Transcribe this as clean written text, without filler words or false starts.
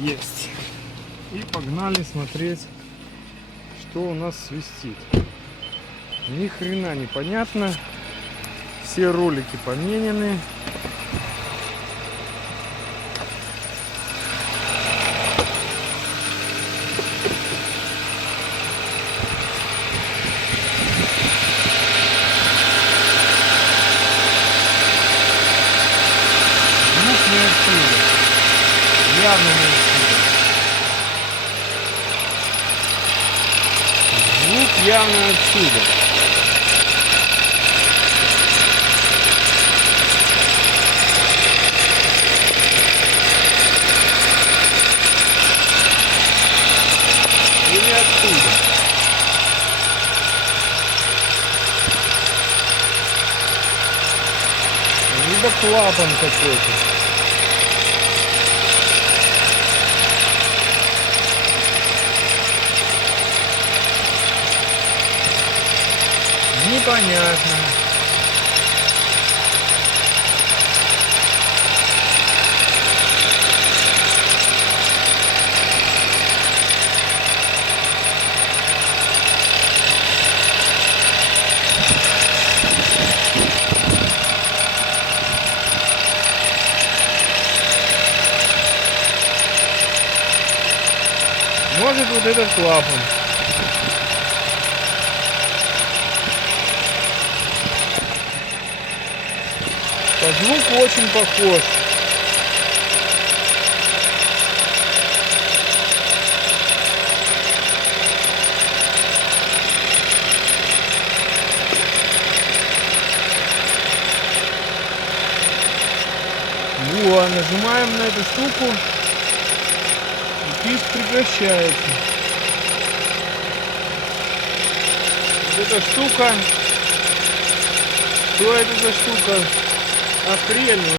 Есть. И погнали смотреть, что у нас свистит. Ни хрена непонятно. Все ролики поменены. Звук не отсюда. Явно не отсюда. Звук явно отсюда. Или оттуда. Либо клапан какой-то. Непонятно. Может, вот этот клапан. По звуку очень похож. Во, нажимаем на эту штуку, и писк прекращается. Вот эта штука, что это за штука? Охренеть.